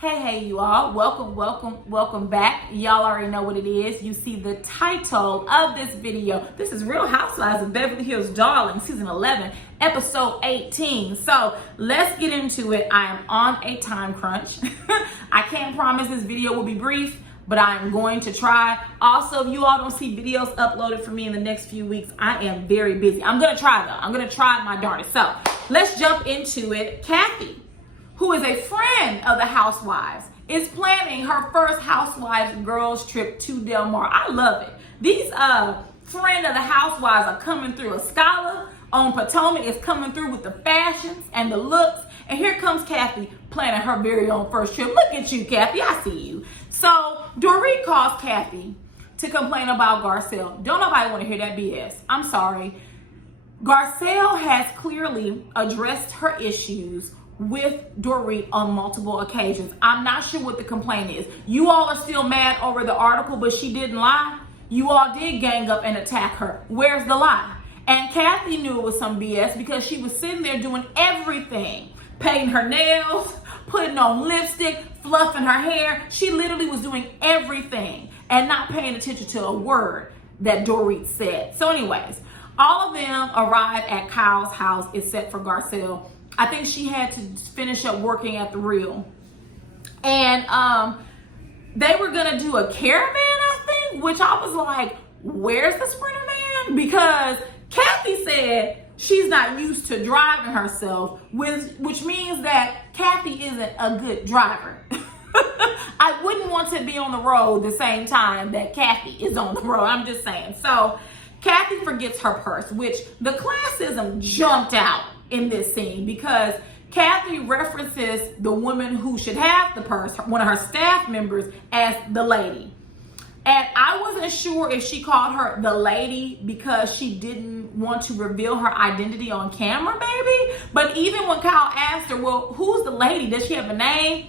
Hey, you all. Welcome back. Y'all already know what it is. You see the title of this video. This is Real Housewives of Beverly Hills Darling, season 11, episode 18. So let's get into it. I am on a time crunch. I can't promise this video will be brief, but I'm going to try. Also, if you all don't see videos uploaded for me in the next few weeks, I am very busy. I'm going to try though. I'm going to try my darndest. So let's jump into it. Kathy, who is a friend of the Housewives, is planning her first Housewives girls trip to Del Mar. I love it. These friend of the Housewives are coming through. A scholar on Potomac is coming through with the fashions and the looks. And here comes Kathy planning her very own first trip. Look at you, Kathy. I see you. So Dorit calls Kathy to complain about Garcelle. Don't nobody want to hear that BS. I'm sorry. Garcelle has clearly addressed her issues with Dorit on multiple occasions. I'm not sure what the complaint is. You all are still mad over the article, but she didn't lie. You all did gang up and attack her. Where's the lie? And Kathy knew it was some BS because she was sitting there doing everything. Painting her nails, putting on lipstick, fluffing her hair. She literally was doing everything and not paying attention to a word that Dorit said. So anyways, all of them arrive at Kyle's house except for Garcelle. I think she had to finish up working at the Real. And they were gonna do a caravan, I think, which I was like, where's the Sprinter man? Because Kathy said she's not used to driving herself, which means that Kathy isn't a good driver. I wouldn't want to be on the road the same time that Kathy is on the road. I'm just saying. So Kathy forgets her purse, which the classism jumped out in this scene because Kathy references the woman who should have the purse, one of her staff members, as the lady. And I wasn't sure if she called her the lady because she didn't want to reveal her identity on camera, maybe. But even when Kyle asked her, well, who's the lady? Does she have a name?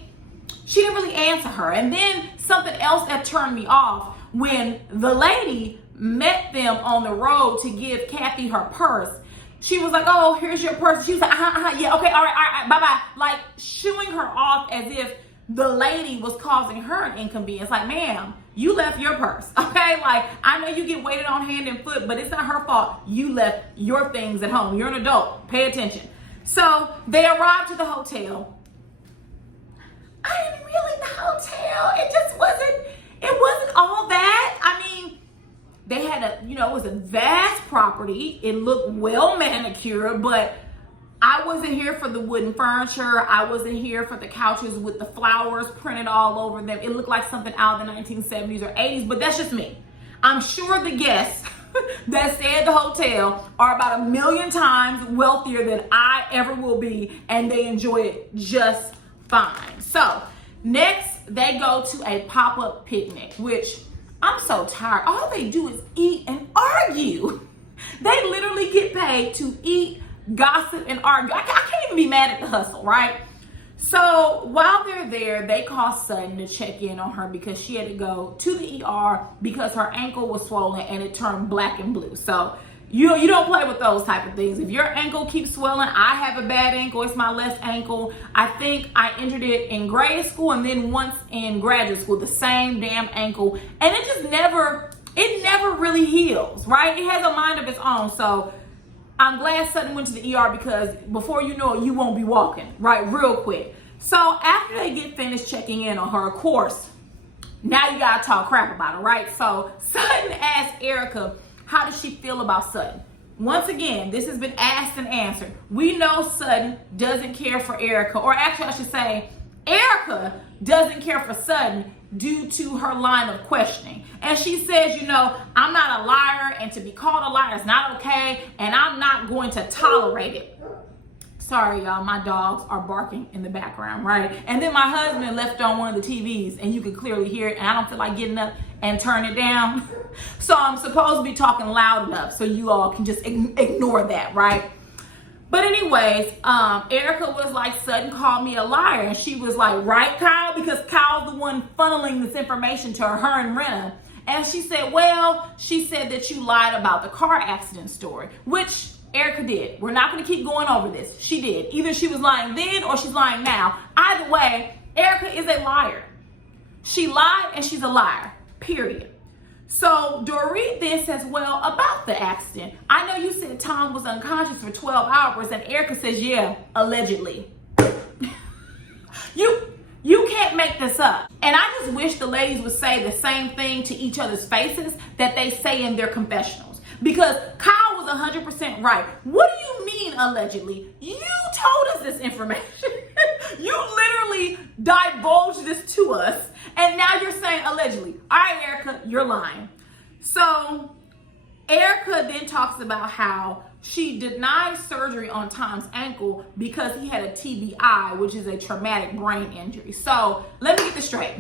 She didn't really answer her. And then something else that turned me off, when the lady met them on the road to give Kathy her purse, she was like, oh, here's your purse. She was like, yeah, okay, all right, bye-bye. Like, shooing her off as if the lady was causing her an inconvenience. Like, ma'am, you left your purse, okay? Like, I know you get waited on hand and foot, but it's not her fault. You left your things at home. You're an adult. Pay attention. So they arrived to the hotel. I didn't really the hotel. It wasn't all that. I mean, they had it was a vast property. It looked well manicured, but I wasn't here for the wooden furniture. I wasn't here for the couches with the flowers printed all over them. It looked like something out of the 1970s or 80s, but that's just me. I'm sure the guests that stay at the hotel are about 1 million times wealthier than I ever will be, and they enjoy it just fine. So next, they go to a pop-up picnic, which I'm so tired. All they do is eat and argue. They literally get paid to eat, gossip, and argue. I can't even be mad at the hustle, right? So while they're there, they call Sutton to check in on her because she had to go to the ER because her ankle was swollen and it turned black and blue. So you don't play with those type of things. If your ankle keeps swelling, I have a bad ankle. It's my left ankle. I think I injured it in grade school and then once in graduate school, the same damn ankle. And it never really heals, right? It has a mind of its own. So I'm glad Sutton went to the ER because before you know it, you won't be walking, right? Real quick. So after they get finished checking in on her, of course, now you gotta talk crap about her, right? So Sutton asked Erica, how does she feel about Sutton? Once again, this has been asked and answered. We know Sutton doesn't care for Erica, or actually I should say, Erica doesn't care for Sutton due to her line of questioning. And she says, I'm not a liar, and to be called a liar is not okay, and I'm not going to tolerate it. Sorry, y'all, my dogs are barking in the background, right? And then my husband left on one of the TVs, and you can clearly hear it, and I don't feel like getting up and turn it down. So I'm supposed to be talking loud enough so you all can just ignore that, right? But anyways, Erica was like, Sutton called me a liar. And she was like, right, Kyle? Because Kyle's the one funneling this information to her and Renna. And she said, well, she said that you lied about the car accident story, which Erica did. We're not going to keep going over this. She did. Either she was lying then or she's lying now. Either way, Erica is a liar. She lied and she's a liar, period. So Dorit then says, well, about the accident, I know you said Tom was unconscious for 12 hours, and Erica says, yeah, allegedly. You can't make this up. And I just wish the ladies would say the same thing to each other's faces that they say in their confessionals. Because Kyle was 100% right. What do you mean allegedly? You told us this information. You literally divulged this to us. And now you're saying allegedly. All right, Erica, you're lying. So Erica then talks about how she denied surgery on Tom's ankle because he had a TBI, which is a traumatic brain injury. So let me get this straight.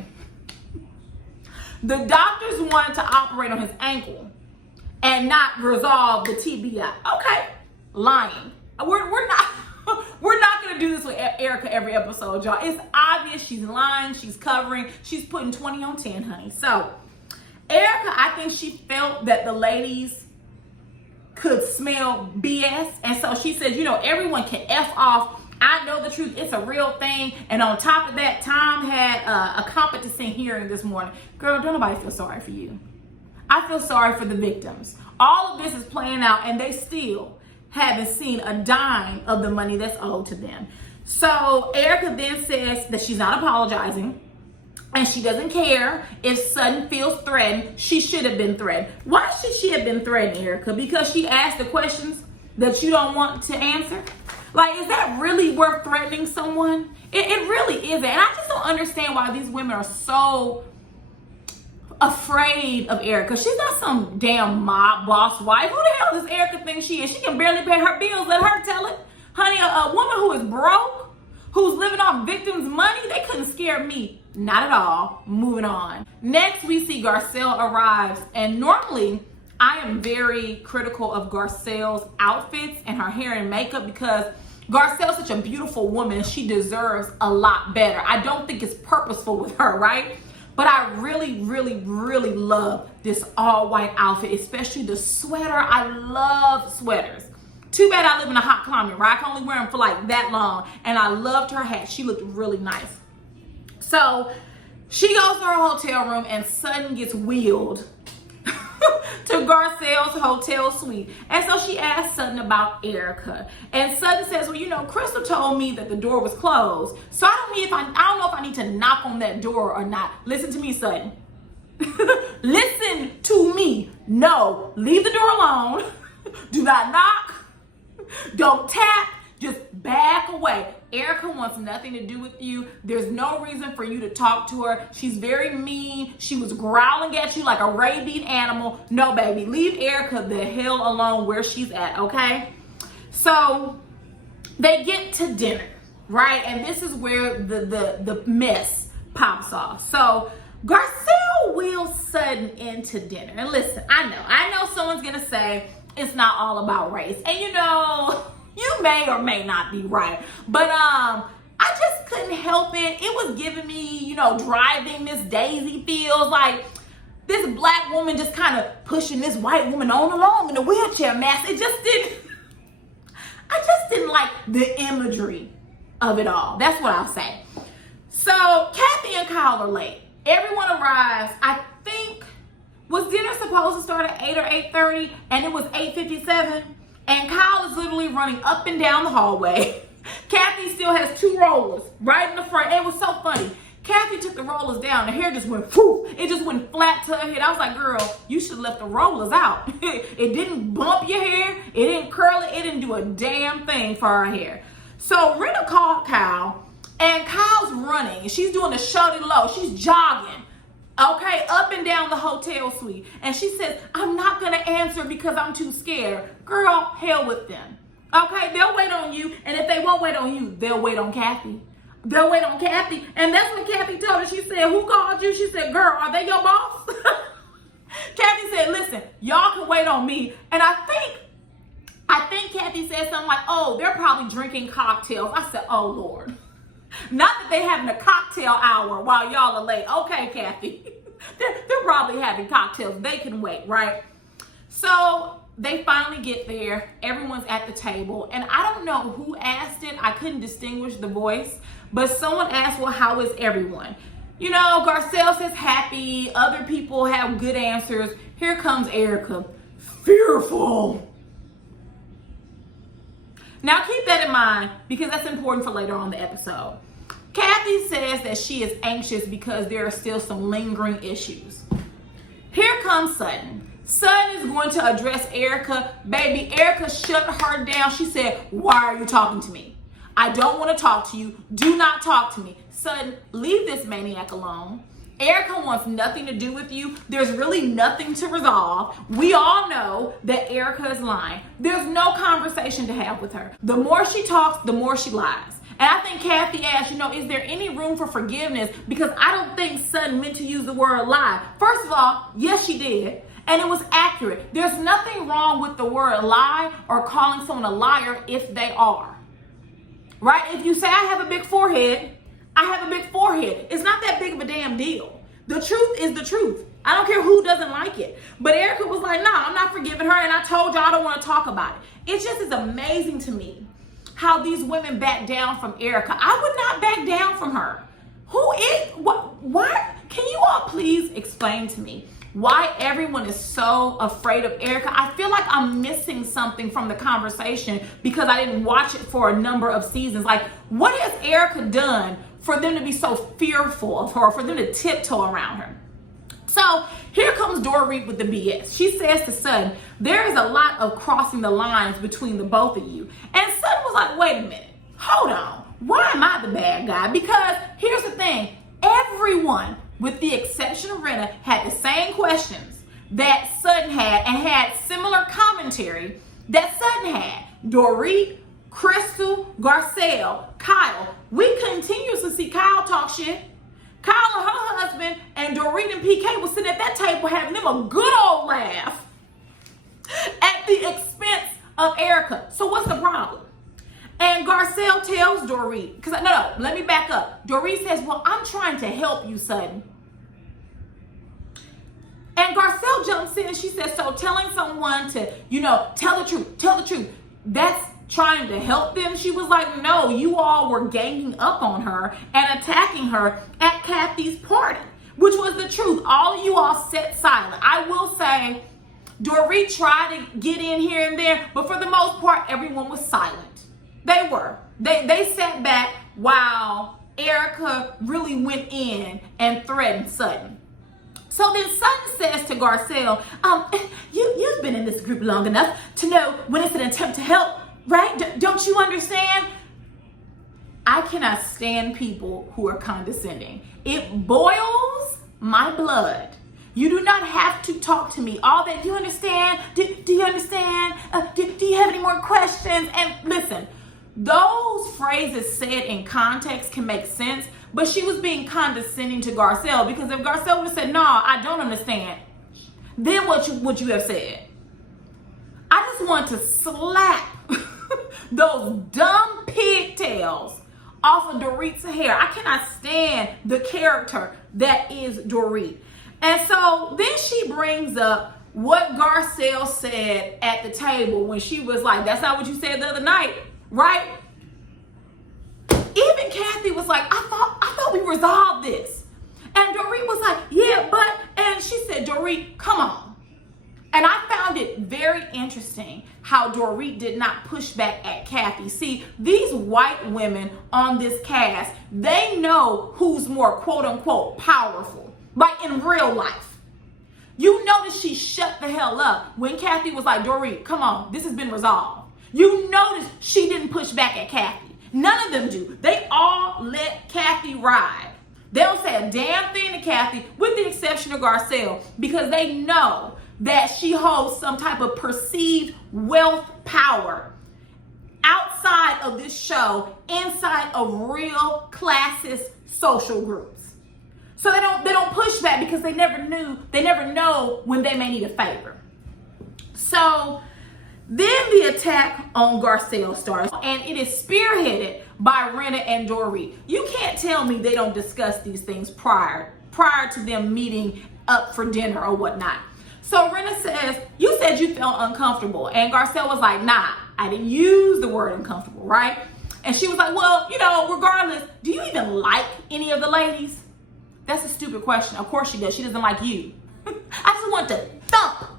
The doctors wanted to operate on his ankle and not resolve the TBI. Okay, lying. We're not gonna do this with Erica every episode, y'all. It's obvious she's lying, she's covering, she's putting 20 on 10, honey. So Erica, I think she felt that the ladies could smell BS. And so she said, you know, everyone can F off. I know the truth. It's a real thing. And on top of that, Tom had a competency hearing this morning. Girl, don't nobody feel sorry for you. I feel sorry for the victims. All of this is playing out and they still haven't seen a dime of the money that's owed to them. So Erica then says that she's not apologizing. And she doesn't care if Sutton feels threatened. She should have been threatened. Why should she have been threatened, Erica? Because she asked the questions that you don't want to answer? Like, is that really worth threatening someone? It really isn't. And I just don't understand why these women are so afraid of Erica. She's not some damn mob boss wife. Who the hell does Erica think she is? She can barely pay her bills. Let her tell it. Honey, a woman who is broke, who's living off victims' money, they couldn't scare me. Not at all. Moving on. Next, we see Garcelle arrives. And normally, I am very critical of Garcelle's outfits and her hair and makeup because Garcelle's such a beautiful woman. She deserves a lot better. I don't think it's purposeful with her, right? But I really, really, really love this all-white outfit, especially the sweater. I love sweaters. Too bad I live in a hot climate, right? I can only wear them for like that long. And I loved her hat. She looked really nice. So she goes to her hotel room and Sutton gets wheeled to Garcelle's hotel suite. And so she asks Sutton about Erica. And Sutton says, well, you know, Crystal told me that the door was closed. So I don't know if I need to knock on that door or not. Listen to me, Sutton. Listen to me. No, leave the door alone. Do not knock. Don't tap. Just back away. Erica wants nothing to do with you. There's no reason for you to talk to her. She's very mean. She was growling at you like a rabid animal. No, baby. Leave Erica the hell alone where she's at, okay? So they get to dinner, right? And this is where the mess pops off. So Garcelle wheels Sutton into dinner. And listen, I know someone's going to say it's not all about race. And you know, you may or may not be right, but I just couldn't help it. It was giving me, you know, Driving Miss Daisy feels like this black woman just kind of pushing this white woman on along in a wheelchair mask. I just didn't like the imagery of it all. That's what I'll say. So Kathy and Kyle are late. Everyone arrives. I think, was dinner supposed to start at 8 or 8:30? And it was 8:57. And Kyle is literally running up and down the hallway. Kathy still has 2 rollers right in the front. It was so funny. Kathy took the rollers down. The hair just went poof. It just went flat to her head. I was like, girl, you should have left the rollers out. It didn't bump your hair. It didn't curl it. It didn't do a damn thing for her hair. So Rita called Kyle, and Kyle's running. She's doing the shorty low. She's jogging. Okay, up and down the hotel suite. And she says, I'm not going to answer because I'm too scared. Girl, hell with them. Okay, they'll wait on you. And if they won't wait on you, they'll wait on Kathy. They'll wait on Kathy. And that's what Kathy told her. She said, who called you? She said, girl, are they your boss? Kathy said, listen, y'all can wait on me. And I think Kathy said something like, oh, they're probably drinking cocktails. I said, oh, Lord. Not that they having a cocktail hour while y'all are late. Okay, Kathy. They're probably having cocktails. They can wait, right? So they finally get there. Everyone's at the table. And I don't know who asked it. I couldn't distinguish the voice. But someone asked, well, how is everyone? You know, Garcelle says happy. Other people have good answers. Here comes Erica. Fearful. Now keep that in mind because that's important for later on in the episode. Kathy says that she is anxious because there are still some lingering issues. Here comes Sutton. Sutton is going to address Erica. Baby, Erica shut her down. She said, why are you talking to me? I don't want to talk to you. Do not talk to me. Sutton, leave this maniac alone. Erica wants nothing to do with you. There's really nothing to resolve. We all know that Erica is lying. There's no conversation to have with her. The more she talks, the more she lies. And I think Kathy asked, is there any room for forgiveness? Because I don't think Sutton meant to use the word lie. First of all, yes, she did. And it was accurate. There's nothing wrong with the word lie or calling someone a liar if they are. Right? If you say, I have a big forehead, I have a big forehead. It's not that big of a damn deal. The truth is the truth. I don't care who doesn't like it. But Erica was like, no, I'm not forgiving her. And I told you I don't want to talk about it. It just is amazing to me how these women back down from Erica. I would not back down from her. Who is, what? Can you all please explain to me why everyone is so afraid of Erica? I feel like I'm missing something from the conversation because I didn't watch it for a number of seasons. Like, what has Erica done for them to be so fearful of her, for them to tiptoe around her? So here comes Dorit with the BS. She says to Sutton, there is a lot of crossing the lines between the both of you. And Sutton was like, wait a minute, hold on. Why am I the bad guy? Because here's the thing. Everyone, with the exception of Rinna, had the same questions that Sutton had and had similar commentary that Sutton had. Dorit, Crystal, Garcelle, Kyle. We continuously see Kyle talk shit. Kyle and her husband and Dorit and PK was sitting at that table having them a good old laugh at the expense of Erica. So what's the problem? And Garcelle tells Dorit, because no, let me back up. Dorit says, well, I'm trying to help you, Sutton. And Garcelle jumps in and she says, so telling someone to, tell the truth, that's trying to help them? She was like, no, you all were ganging up on her and attacking her at Kathy's party, which was the truth. All of you all sat silent. I will say, Dorit tried to get in here and there, but for the most part, everyone was silent. They were. They sat back while Erica really went in and threatened Sutton. So then Sutton says to Garcelle, you've been in this group long enough to know when it's an attempt to help, right? Don't you understand? I cannot stand people who are condescending. It boils my blood. You do not have to talk to me all that. Do you understand? Do you understand? Do you have any more questions? And listen, those phrases said in context can make sense, but she was being condescending to Garcelle because if Garcelle would have said, no, I don't understand, then what would you have said? I just want to slap those dumb pigtails off of Dorit's hair. I cannot stand the character that is Dorit. And so then she brings up what Garcelle said at the table when she was like, that's not what you said the other night, right? Even Kathy was like, I thought we resolved this. And Dorit was like, yeah, but, and she said, Dorit, come on. And I found it very interesting how Dorit did not push back at Kathy. See, these white women on this cast, they know who's more quote unquote powerful, like in real life. You notice she shut the hell up when Kathy was like, Dorit, come on, this has been resolved. You notice she didn't push back at Kathy. None of them do. They all let Kathy ride. They don't say a damn thing to Kathy, with the exception of Garcelle, because they know that she holds some type of perceived wealth power outside of this show, inside of real classist social groups. So they don't push back because they never know when they may need a favor. So then the attack on Garcelle starts, and it is spearheaded by Rinna and Dorit. You can't tell me they don't discuss these things prior to them meeting up for dinner or whatnot. So Rinna says, you said you felt uncomfortable. And Garcelle was like, nah, I didn't use the word uncomfortable, right? And she was like, well, you know, regardless, do you even like any of the ladies? That's a stupid question. Of course she does. She doesn't like you. I just want to thump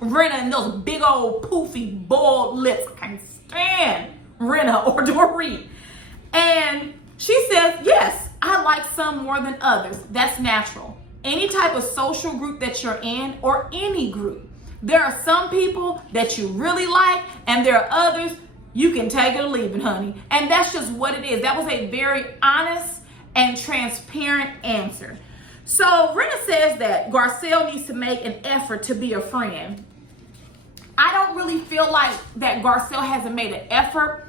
Rinna and those big old poofy bald lips. I can't stand Rinna or Dorit. And she says, yes, I like some more than others. That's natural. Any type of social group that you're in, or any group, there are some people that you really like, and there are others you can take it or leave it, honey. And that's just what it is. That was a very honest and transparent answer. So Rinna says that Garcelle needs to make an effort to be a friend. I don't really feel like that Garcelle hasn't made an effort.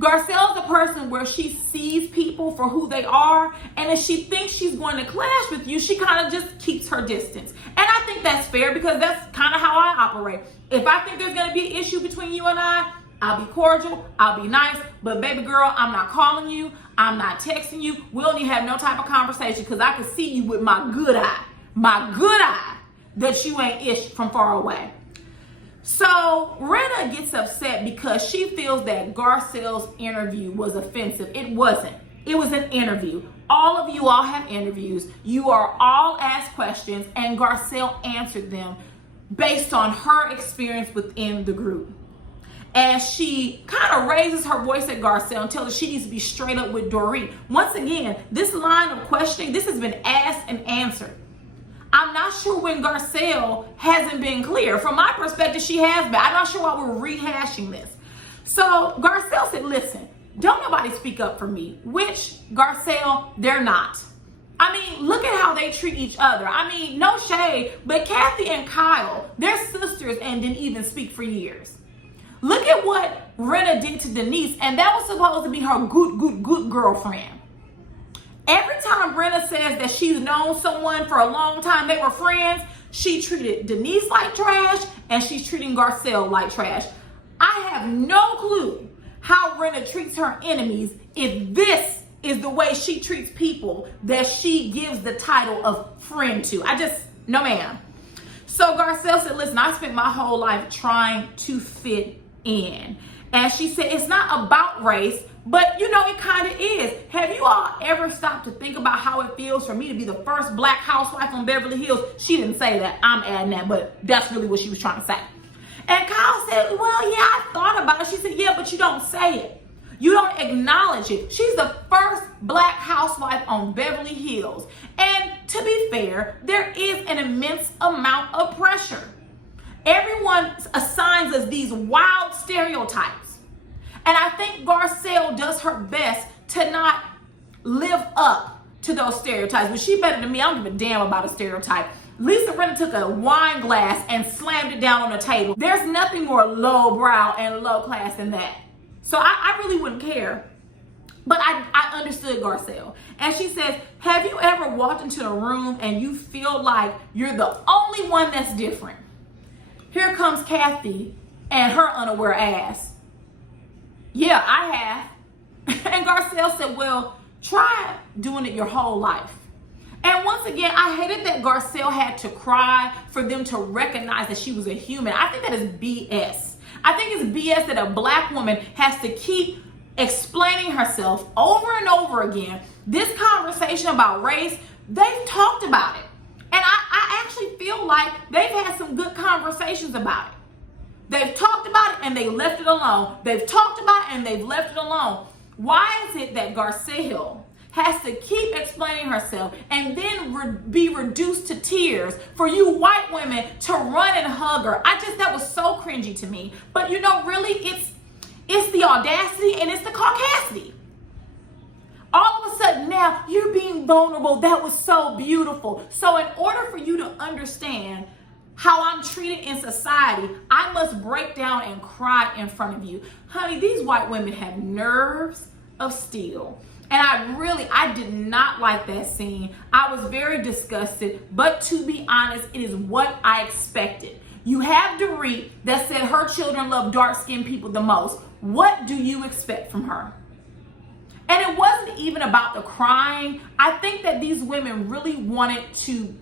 Garcelle's the person where she sees people for who they are, and if she thinks she's going to clash with you, she kind of just keeps her distance. And I think that's fair, because that's kind of how I operate. If I think there's going to be an issue between you and I'll be cordial, I'll be nice, but baby girl, I'm not calling you, I'm not texting you, we don't even have no type of conversation, because I can see you with my good eye, that you ain't ish from far away. So Rinna gets upset because she feels that Garcelle's interview was offensive. It wasn't. It was an interview. All of you all have interviews. You are all asked questions, and Garcelle answered them based on her experience within the group. And she kind of raises her voice at Garcelle and tells her she needs to be straight up with Dorit. Once again, this line of questioning, this has been asked and answered. I'm not sure when Garcelle hasn't been clear. From my perspective, she has been. I'm not sure why we're rehashing this. So Garcelle said, listen, don't nobody speak up for me. Which, Garcelle, they're not. I mean, look at how they treat each other. I mean, no shade, but Kathy and Kyle, they're sisters and didn't even speak for years. Look at what Rinna did to Denise, and that was supposed to be her good girlfriend. Every time Rinna says that she's known someone for a long time, they were friends, she treated Denise like trash, and she's treating Garcelle like trash. I have no clue how Rinna treats her enemies if this is the way she treats people that she gives the title of friend to. No ma'am. So Garcelle said, listen, I spent my whole life trying to fit in. And she said, it's not about race, but you know, it kind of is. Have you all ever stopped to think about how it feels for me to be the first black housewife on Beverly Hills? She didn't say that. I'm adding that, but that's really what she was trying to say. And Kyle said, well, yeah, I thought about it. She said, yeah, but you don't say it. You don't acknowledge it. She's the first black housewife on Beverly Hills. And to be fair, there is an immense amount of pressure. Everyone assigns us these wild stereotypes. And I think Garcelle does her best to not live up to those stereotypes. But she better than me. I don't give a damn about a stereotype. Lisa Rinna took a wine glass and slammed it down on the table. There's nothing more lowbrow and low class than that. So I really wouldn't care. But I understood Garcelle. And she says, have you ever walked into a room and you feel like you're the only one that's different? Here comes Kathy and her unaware ass. Yeah, I have. And Garcelle said, well, try doing it your whole life. And once again, I hated that Garcelle had to cry for them to recognize that she was a human. I think that is BS. I think it's BS that a black woman has to keep explaining herself over and over again. This conversation about race, they've talked about it. And I actually feel like they've had some good conversations about it. They've talked about it and they left it alone. They've talked about it and they've left it alone. Why is it that Garcelle has to keep explaining herself and then be reduced to tears for you white women to run and hug her? That was so cringy to me. But you know, really, it's the audacity and it's the Caucasity. All of a sudden now, you're being vulnerable. That was so beautiful. So in order for you to understand how I'm treated in society, I must break down and cry in front of you. Honey, these white women have nerves of steel. And I did not like that scene. I was very disgusted, but to be honest, it is what I expected. You have Dorit that said her children love dark-skinned people the most. What do you expect from her? And it wasn't even about the crying. I think that these women really wanted to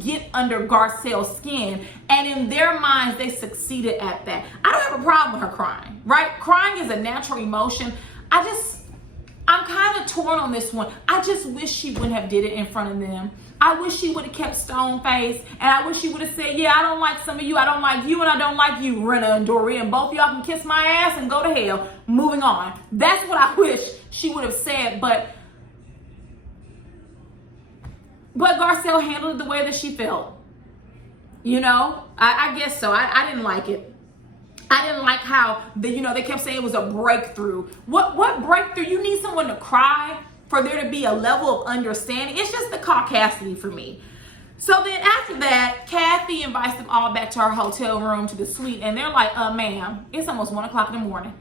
get under Garcelle's skin, and in their minds, they succeeded at that. I don't have a problem with her crying, right? Crying is a natural emotion. I'm kind of torn on this one. I just wish she wouldn't have did it in front of them. I wish she would have kept stone faced, and I wish she would have said, yeah, I don't like some of you, I don't like you, and I don't like you, Rena and Dory, and both y'all can kiss my ass and go to hell. Moving on. That's what I wish she would have said, but Garcelle handled it the way that she felt. You know, I guess so. I didn't like it. I didn't like how they kept saying it was a breakthrough. What breakthrough? You need someone to cry for there to be a level of understanding. It's just the Caucasity for me. So then after that, Kathy invites them all back to our hotel room, to the suite, and they're like, ma'am, it's almost 1 o'clock in the morning.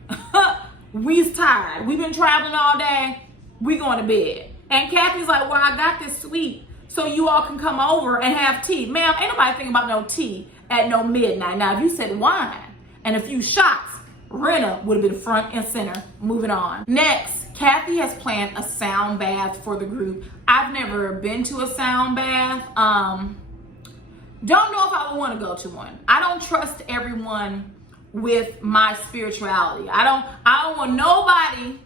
We's tired. We've been traveling all day. We going to bed. And Kathy's like, well, I got this suite so you all can come over and have tea. Ma'am, ain't nobody thinking about no tea at no midnight. Now, if you said wine and a few shots, Rena would have been front and center. Moving on. Next, Kathy has planned a sound bath for the group. I've never been to a sound bath. Don't know if I would want to go to one. I don't trust everyone with my spirituality. I don't want nobody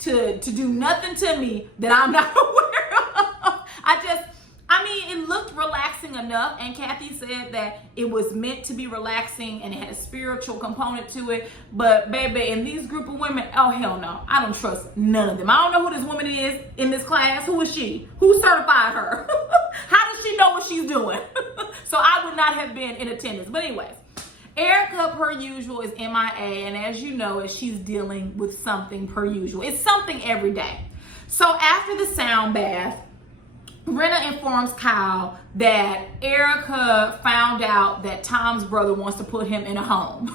to do nothing to me that I'm not aware of. It looked relaxing enough, and Kathy said that it was meant to be relaxing and it had a spiritual component to it. But baby, in these group of women, oh hell no, I don't trust none of them. I don't know who this woman is in this class. Who is she? Who certified her? How does she know what she's doing? So I would not have been in attendance. But anyways, Erica, per usual, is MIA, and as you know, she's dealing with something per usual. It's something every day. So after the sound bath, Rena informs Kyle that Erica found out that Tom's brother wants to put him in a home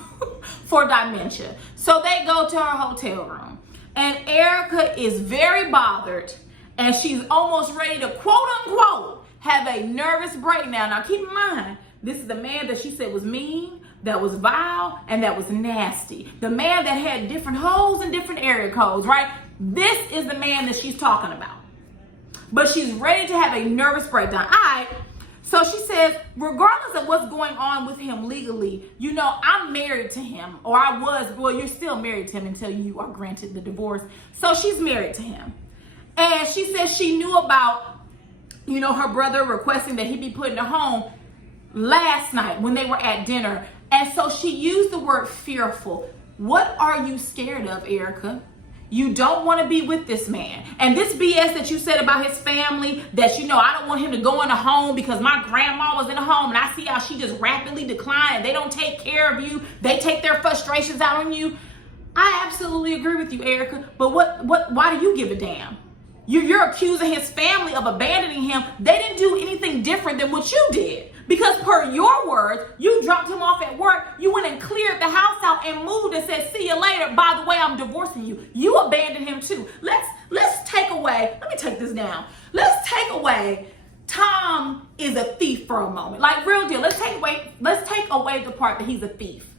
for dementia. So they go to our hotel room, and Erica is very bothered, and she's almost ready to, quote unquote, have a nervous breakdown. Now keep in mind, this is the man that she said was mean, that was vile, and that was nasty. The man that had different holes and different area codes, right? This is the man that she's talking about. But she's ready to have a nervous breakdown. All right. So she says, regardless of what's going on with him legally, I'm married to him. Or I was. Well, you're still married to him until you are granted the divorce. So she's married to him. And she says she knew about, her brother requesting that he be put in a home last night when they were at dinner. And so she used the word fearful. What are you scared of, Erica? You don't want to be with this man. And this BS that you said about his family, that, I don't want him to go in a home because my grandma was in a home and I see how she just rapidly declined and they don't take care of you. They take their frustrations out on you. I absolutely agree with you, Erica. But why do you give a damn? You're accusing his family of abandoning him. They didn't do anything different than what you did. Because per your words, you dropped him off at work, you went and cleared the house out and moved and said, see you later. By the way, I'm divorcing you. You abandoned him too. Let's take away, let me take this down. Let's take away Tom is a thief for a moment. Like, real deal. Let's take away the part that he's a thief.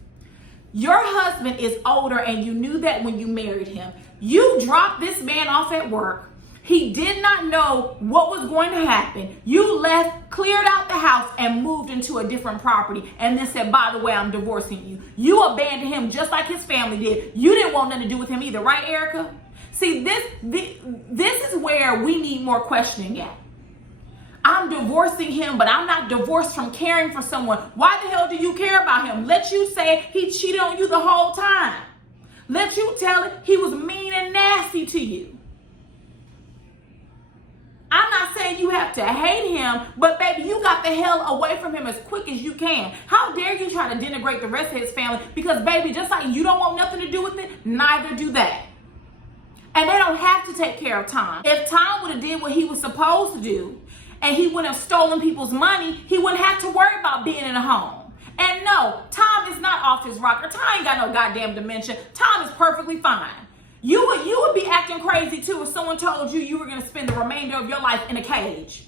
Your husband is older and you knew that when you married him. You dropped this man off at work. He did not know what was going to happen. You left, cleared out the house, and moved into a different property, and then said, by the way, I'm divorcing you. You abandoned him just like his family did. You didn't want nothing to do with him either, right, Erica? See, this is where we need more questioning at. I'm divorcing him, but I'm not divorced from caring for someone. Why the hell do you care about him? Let you say he cheated on you the whole time. Let you tell it he was mean and nasty to you. I'm not saying you have to hate him, but baby, you got the hell away from him as quick as you can. How dare you try to denigrate the rest of his family? Because baby, just like you don't want nothing to do with it, neither do they. And they don't have to take care of Tom. If Tom would have did what he was supposed to do, and he wouldn't have stolen people's money, he wouldn't have to worry about being in a home. And no, Tom is not off his rocker. Tom ain't got no goddamn dementia. Tom is perfectly fine. You would be acting crazy too if someone told you you were going to spend the remainder of your life in a cage.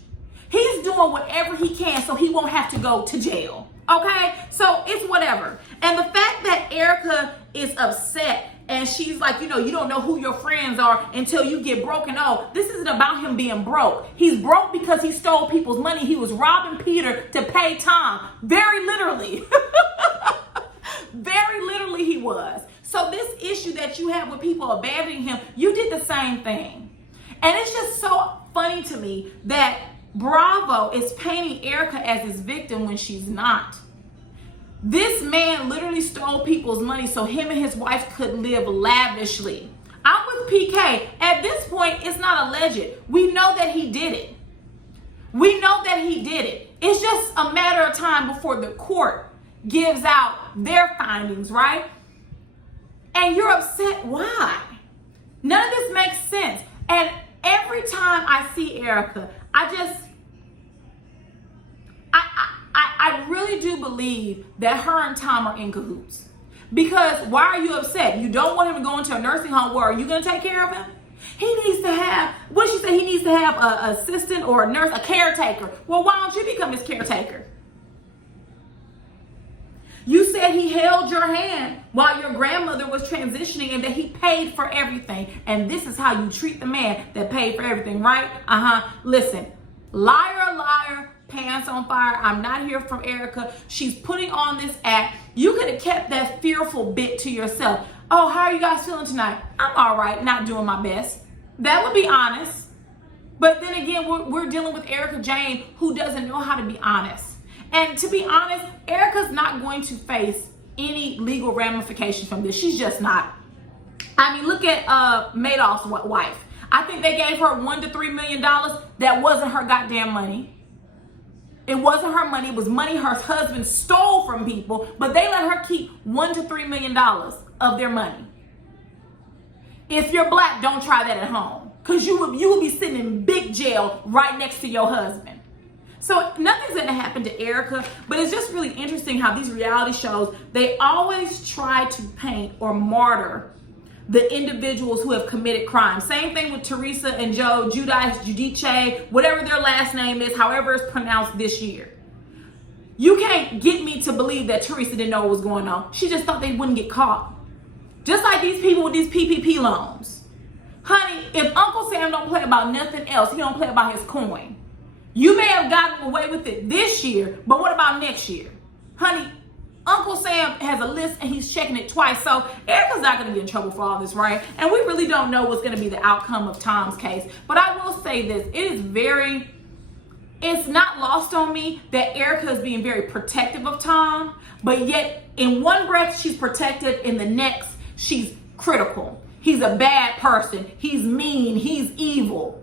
He's doing whatever he can so he won't have to go to jail. Okay? So it's whatever. And the fact that Erica is upset and she's like, you don't know who your friends are until you get broken. Oh, this isn't about him being broke. He's broke because he stole people's money. He was robbing Peter to pay Tom. Very literally. Very literally he was. So this issue that you have with people abandoning him, you did the same thing. And it's just so funny to me that Bravo is painting Erica as his victim when she's not. This man literally stole people's money so him and his wife could live lavishly. I'm with PK. At this point, it's not alleged. We know that he did it. We know that he did it. It's just a matter of time before the court gives out their findings, right? And you're upset. Why? None of this makes sense. And every time I see Erica, I really do believe that her and Tom are in cahoots. Because why are you upset? You don't want him to go into a nursing home. Where are you going to take care of him? He needs to have, what did she say? He needs to have an assistant or a nurse, a caretaker. Well, why don't you become his caretaker? You said he held your hand while your grandmother was transitioning and that he paid for everything. And this is how you treat the man that paid for everything, right? Listen, liar, liar, pants on fire. I'm not here from Erica. She's putting on this act. You could have kept that fearful bit to yourself. Oh, how are you guys feeling tonight? I'm all right, not doing my best. That would be honest. But then again, we're dealing with Erica Jane, who doesn't know how to be honest. And to be honest, Erica's not going to face any legal ramifications from this. She's just not. I mean, look at Madoff's wife. I think they gave her $1 to $3 million. That wasn't her goddamn money. It wasn't her money. It was money her husband stole from people, but they let her keep $1 to $3 million of their money. If you're black, don't try that at home, because you will be sitting in big jail right next to your husband. So nothing's going to happen to Erica, but it's just really interesting how these reality shows, they always try to paint or martyr the individuals who have committed crimes. Same thing with Teresa and Joe, Giudice, whatever their last name is, however it's pronounced this year. You can't get me to believe that Teresa didn't know what was going on. She just thought they wouldn't get caught. Just like these people with these PPP loans. Honey, if Uncle Sam don't play about nothing else, he don't play about his coin. You may have gotten away with it this year, but what about next year? Honey, Uncle Sam has a list and he's checking it twice. So Erica's not going to get in trouble for all this, right? And we really don't know what's going to be the outcome of Tom's case. But I will say this, it's not lost on me that Erica is being very protective of Tom, but yet in one breath she's protective, in the next she's critical. He's a bad person. He's mean. He's evil,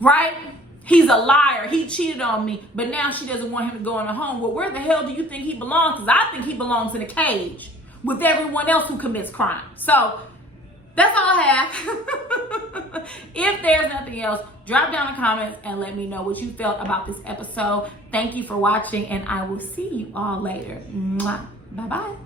right? He's a liar. He cheated on me, but now she doesn't want him to go in a home. Well, where the hell do you think he belongs? Because I think he belongs in a cage with everyone else who commits crime. So that's all I have. If there's nothing else, drop down in the comments and let me know what you felt about this episode. Thank you for watching, and I will see you all later. Mwah. Bye-bye.